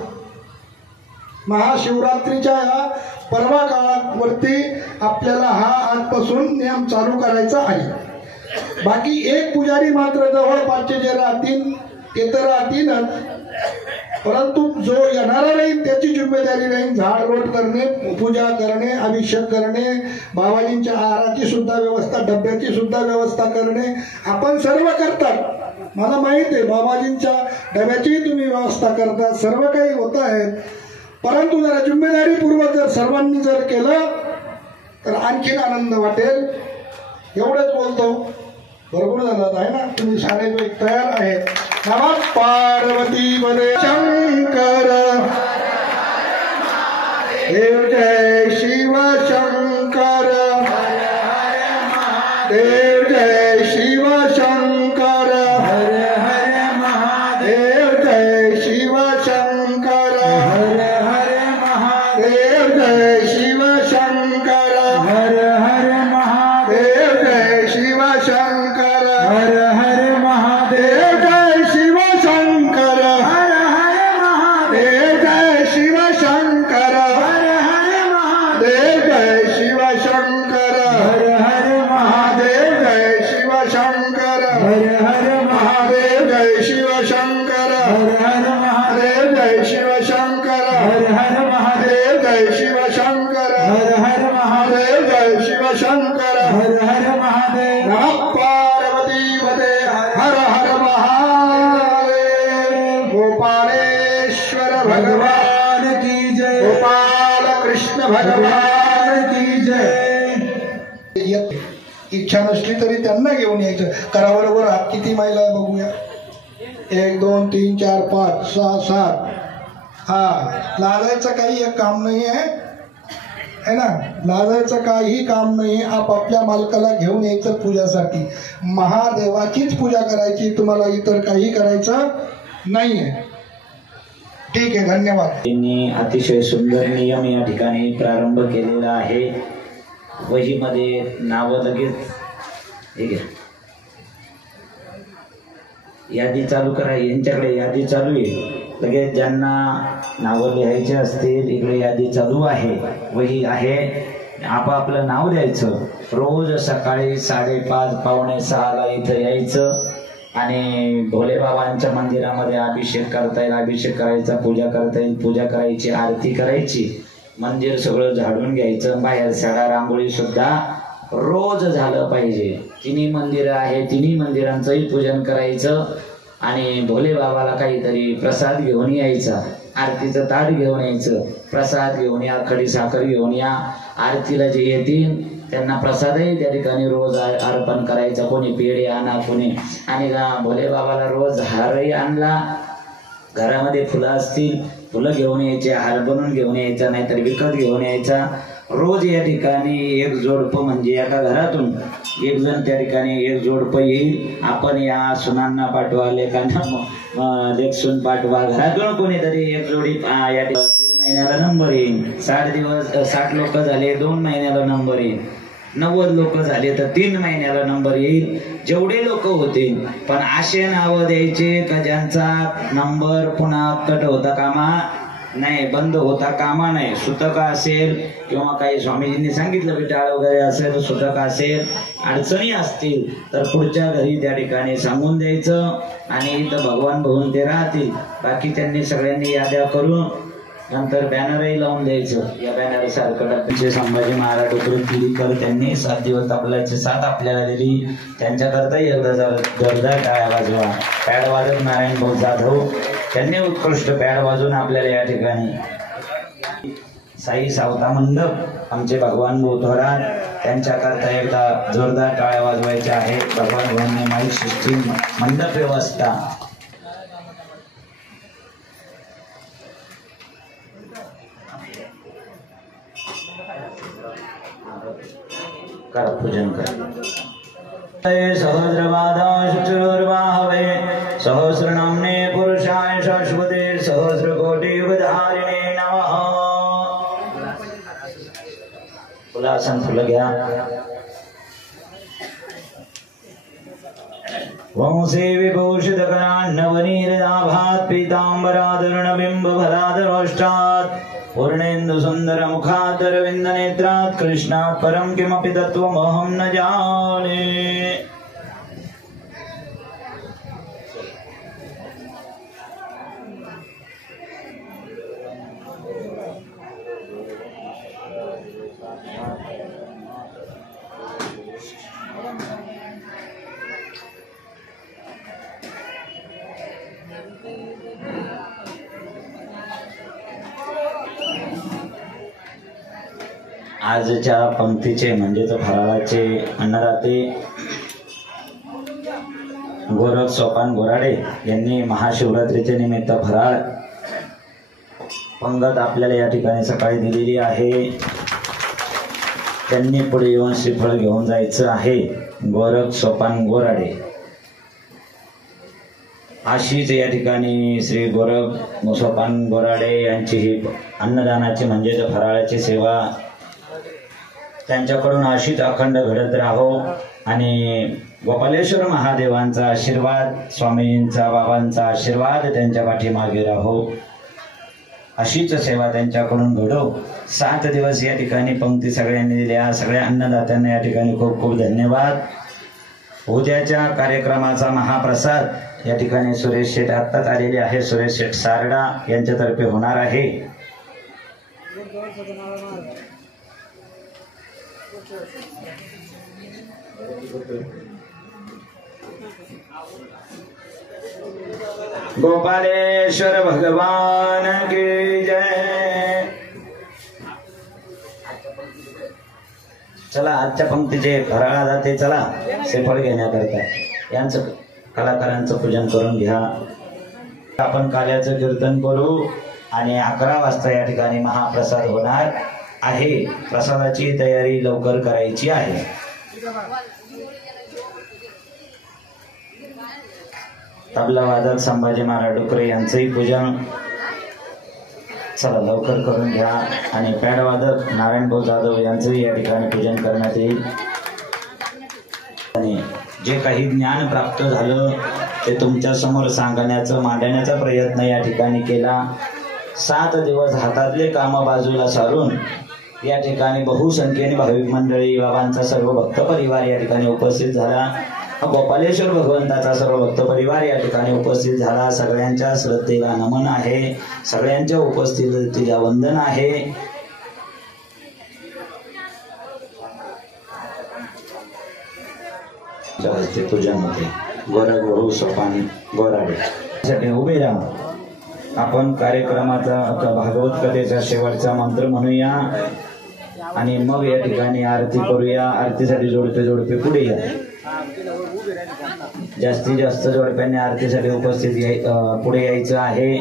महाशिवरात्रीच्या या परवा काळावरती आपल्याला हा आजपासून नियम चालू करायचा आहे. बाकी एक पुजारी मात्र जवळपासचे जे राहतील ते तर राहतीलच, परंतु जो येणारा राहील त्याची जिम्मेदारी राहील झाड रोट करणे, पूजा करणे, अभिषेक करणे, बाबाजींच्या आहाराची सुद्धा व्यवस्था, डब्याची सुद्धा व्यवस्था करणे. आपण सर्व करतात, मला माहित आहे. बाबाजींच्या डब्याचीही तुम्ही व्यवस्था करता, सर्व काही होत आहे. परंतु जरा जिम्मेदारीपूर्वक जर सर्वांनी जर केलं तर आणखीन आनंद वाटेल. एवढंच बोलतो. बरोबर झालं आहे ना? तुम्ही सारे तयार आहेत. नमः पार्वती पदे शंकर देव जय शिव शंकर देव जय शिव शंकर हर हर महादेव देव जय शिव शंकर हर हर महादेव देव जय शिव शंकर हर हर महादेव देव जय शिव शंकर हर हर महादेव देव जय शिव शंकर हर हर महादेव देव जय शिव शंकर हर हर महादेव देव जय शिव शंकर हर हर महादेव देव जय शिव शंकर हर हर महादेव जय शिव शंकर हर हर महादेव देव जय शिव शंकर हर हर महादेव देव जय शिव शंकर हर हर महादेव देव जय शिव शंकर हर हर महादेव नमः पार्वती पदे हर हर महादेव. गोपालेश्वर भगवान भगवान की जय गोपाल कृष्ण भगवान भगवान की जय. इच्छा नसली तरी त्यांना घेऊन यायचं. कराबरोबर हात किती महिला आहे बघूया. 1 2 3 4 5 6 7. हा, लाजायचं काही एक काम नाही आहे ना. लाजायचं काही काम नाही. आपापल्या मालकाला घेऊन यायचं पूजासाठी. महादेवाचीच पूजा करायची, तुम्हाला इतर काही करायचं नाहीये. ठीक आहे, धन्यवाद. त्यांनी अतिशय सुंदर नियम या ठिकाणी प्रारंभ केलेला आहे. वहीमध्ये नावं लगेच हे घ्या. यादी चालू करा. यांच्याकडे यादी चालू आहे. लगेच ज्यांना नावं लिहायचे असतील इकडे यादी चालू आहे, वही आहे. आपापलं नाव द्यायचं. रोज सकाळी 5:30 पावणे 6ला इथं यायचं आणि भोलेबाबांच्या मंदिरामध्ये अभिषेक करता येईल, अभिषेक करायचा, पूजा करता येईल, पूजा करायची, आरती करायची. मंदिर सगळं झाडून घ्यायचं. बाहेर सडा रांगोळी सुद्धा रोज झालं पाहिजे. तिन्ही मंदिरं आहे, तिन्ही मंदिरांचंही पूजन करायचं आणि भोले बाबाला काहीतरी प्रसाद घेऊन यायचा. आरतीचं ताट घेऊन यायचं, प्रसाद घेऊन या, खडी साखर घेऊन या. आरतीला जे येतील त्यांना प्रसादही त्या ठिकाणी रोज अर्पण करायचा. कोणी पेढे आणा, कोणी आणि भोले बाबाला रोज हारही आणला. घरामध्ये फुलं असतील फुलं घेऊन यायचे, हार बनवून घेऊन यायचा, नाहीतर विकत घेऊन यायचा. रोज या ठिकाणी एक जोडपं म्हणजे एका घरातून एक जण त्या ठिकाणी एक जोडपं येईल. आपण या सुनांना पाठवा, लेकांना लेक सून पाठवा. घरातून कोणीतरी एक जोडी या 1.5 महिन्याला नंबर येईल. 60 लोक झाले 2 महिन्याला नंबर येईल. 90 लोक झाले तर 3 महिन्याला नंबर येईल. जेवढे लोक होतील, पण असे नावं द्यायचे का ज्यांचा नंबर पुन्हा कट होता कामा नाही, बंद होता कामा नाही. सुतक असेल किंवा काही स्वामीजींनी सांगितलं विटाळ वगैरे असेल, सुतक असेल, अडचणी असतील तर पुढच्या घरी त्या ठिकाणी सांगून द्यायचं आणि इथं भगवान बघून ते राहतील. बाकी त्यांनी सगळ्यांनी याद्या करून नंतर बॅनरही लावून द्यायचं. या बॅनर सारखं संभाजी महाराज डोकरकर त्यांनी 7 दिवस आपल्याची साथ आपल्याला दिली. त्यांच्याकरताही एकदा जोरदार टाळ्या वाजवा. पॅड वाजत नारायण भाऊ जाधव त्यांनी उत्कृष्ट पॅड वाजवून आपल्याला या ठिकाणी साई सावता मंडप आमचे भगवान बोधवराज त्यांच्याकरता एकदा जोरदार टाळ्या वाजवायच्या आहेत. भगवान भाऊंनी माईक सिस्टीम मंडप व्यवस्था कर पूजन कर. सहस्रपादाय चतुर्बाहवे सहस्रनाम्ने पुरुषाय शाश्वते सहस्रकोटियुगधारिणे नमः. फुलासन फुलं घ्या. वंशे विभूषितकरान्नवनीरदाभात् पीताम्बराधरणबिम्बफलाधरोष्टात् पूर्णेन्दु सुंदर मुखादरविंद नेत्रात् कृष्णात् परं किमपि तत्त्वमहं न जाने. आजच्या पंक्तीचे म्हणजेच फराळाचे अन्नदाते गोरख सोपान गोराडे यांनी महाशिवरात्रीच्या निमित्त फराळ पंगत आपल्याला या ठिकाणी सकाळी दिलेली आहे. त्यांनी पुढे येऊन श्रीफळ घेऊन जायचं आहे. गोरख सोपान गोराडे अशीच या ठिकाणी श्री गोरख सोपान गोराडे यांची ही अन्नदानाची म्हणजेच फराळाची सेवा त्यांच्याकडून अशीच अखंड घडत राहो आणि गोपालेश्वर महादेवांचा आशीर्वाद, स्वामींचा बाबांचा आशीर्वाद त्यांच्या पाठीमागे राहो. अशीच सेवा त्यांच्याकडून घडो. 7 दिवस या ठिकाणी पंक्ती सगळ्यांनी दिल्या. सगळ्या अन्नदात्यांना या ठिकाणी खूप खूप धन्यवाद. उद्याच्या कार्यक्रमाचा महाप्रसाद या ठिकाणी सुरेश शेठ आत्ताच आलेले आहे. सुरेश शेठ सारडा यांच्यातर्फे होणार आहे. गोपालेश्वर भगवान की जय. चला आजच्या पंक्तीचे फराळा जाते. चला श्रीफळ घेण्याकरता यांचं कलाकारांचं पूजन करून घ्या. आपण कार्याचं कीर्तन करू आणि 11 वाजता या ठिकाणी महाप्रसाद होणार आहे. प्रसादाची तयारी लवकर करायची आहे. तबला वादक संभाजी महाराज डोकरे यांचंही पूजन चला लवकर करून घ्या आणि पॅड वादक नारायण भाऊ जाधव यांचंही या ठिकाणी पूजन करण्यात येईल. आणि जे काही ज्ञान प्राप्त झालं ते तुमच्या समोर सांगण्याचं मांडण्याचा प्रयत्न या ठिकाणी केला. 7 दिवस हातातले काम बाजूला सारून या ठिकाणी बहुसंख्येने भाविक मंडळी, बाबांचा सर्व भक्त परिवार या ठिकाणी उपस्थित झाला. गोपालेश्वर भगवंताचा सर्व भक्त परिवार या ठिकाणी उपस्थित झाला. सगळ्यांच्या श्रद्धेला नमन आहे, सगळ्यांच्या उपस्थितीला वंदन आहे. ते पूजन होते. गोरख भाऊ सोपानी गोराडे उभे राहा. आपण कार्यक्रमाचा भागवत कथेचा शेवटचा मंत्र म्हणूया आणि मग या ठिकाणी आरती करूया. आरतीसाठी जोडपे पुढे या. जास्तीत जास्त जोडप्यांनी आरतीसाठी उपस्थित पुढे यायचं आहे.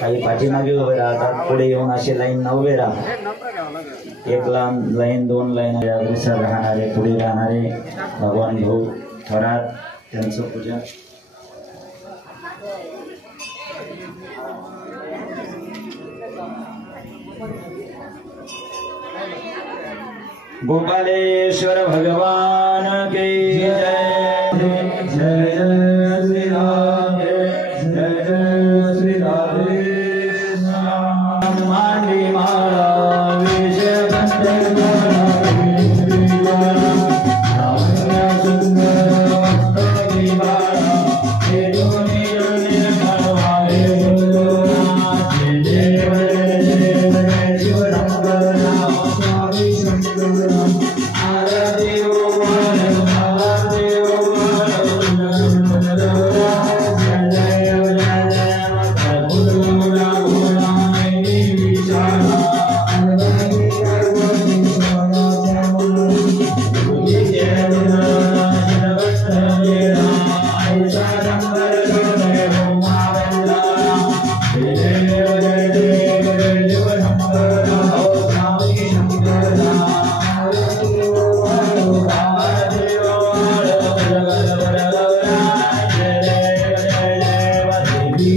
काही पाठीमागे उभे राहतात, पुढे येऊन असे लाईन उभे राहा. 1 लाईन 2 लाईन अग्रेसर राहणारे, पुढे राहणारे भगवान भाऊ थोरात त्यांचं पूजन. गोपालेश्वर भगवान के जय. जय श्री राधे, जय श्री राधे. मांडी माळा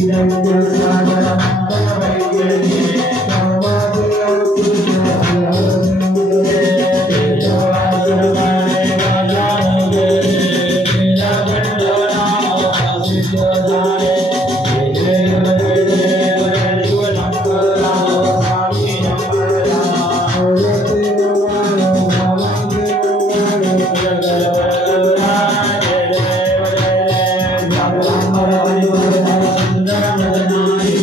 Namo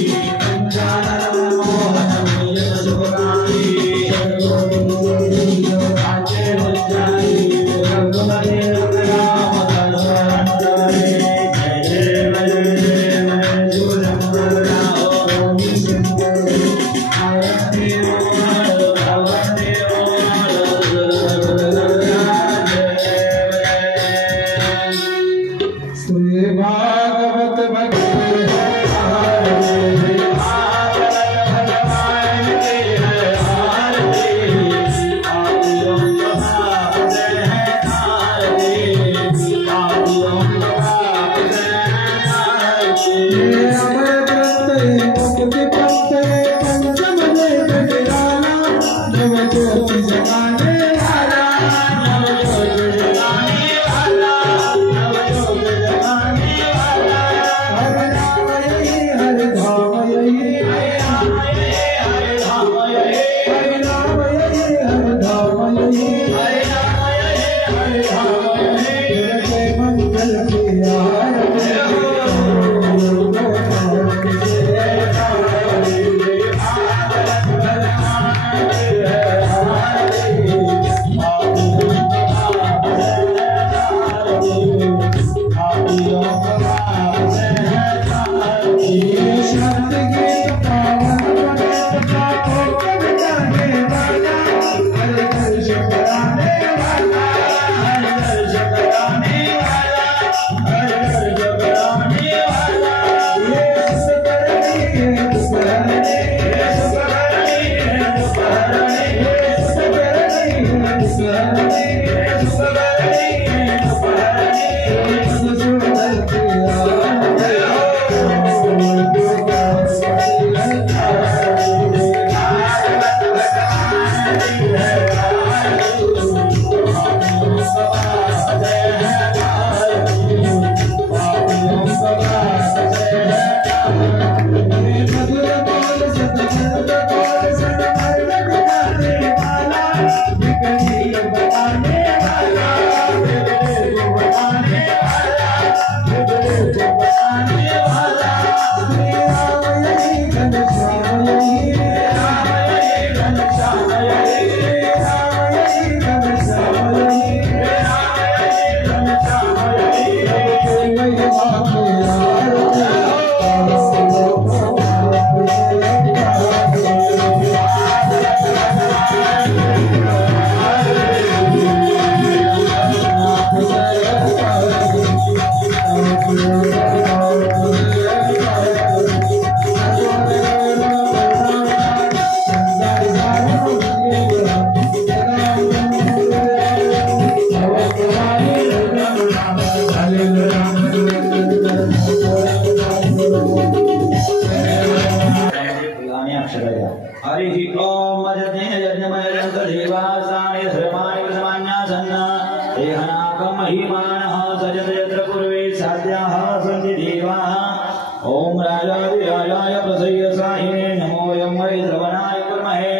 सजत यत्र पूर्वे साध्याः सन्ति देवाः ओम राजाधिराजाय प्रसय्यसाहिने नमो यं वै श्रवणाय कुर्महे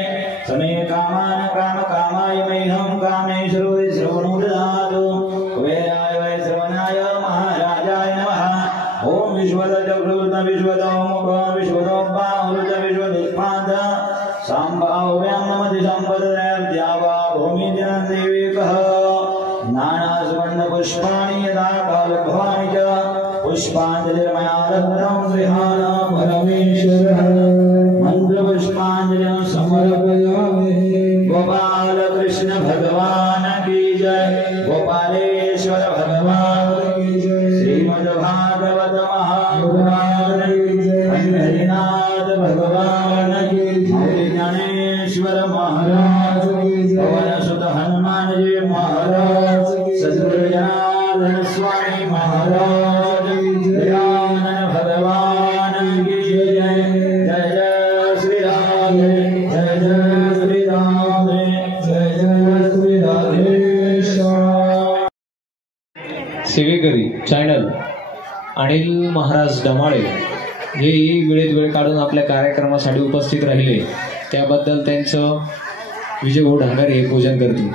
समे कामान् कामकामाय मह्यं कामेश्वरो श्रवणो ददातु कुबेराय वै श्रवणाय महाराजाय नमः ओम विश्वदचक्रुत विश्वदोमुख विश्वदोपावृत विश्वदिक्पाद साम्भाव्यां नमति सम्पदद्यावा भूमिजनं देवीकः नानासुवर्णपुष्पाणि यदा कालभवानि च पुष्पाञ्जलिर्मया दत्तं गृहाण परमेश्वरः मन्त्रपुष्पाञ्जलिं समर्पयामि गोपाल कृष्ण भगवान की जय गोपालेश्वर भगवान की जय श्रीमद्भागवत महापुराण की जय हरिनाथ भगवान की जय ज्ञानेश्वर महाराज की जय पवन सुत हनुमान जी महाराज की सद्गुरु जनार्दन स्वामी महाराज की जय दयानंद भगवान की जय जय जय श्री राधे जय जय श्री राधे जय जय श्री राधेश्याम। सेवेकरी चॅनल अनिल महाराज डमाळे हेही वेळेत वेळ काढून आपल्या कार्यक्रमासाठी उपस्थित राहिले त्याबद्दल त्यांचं विजय भाऊ ढांगारे हे पूजन करतील।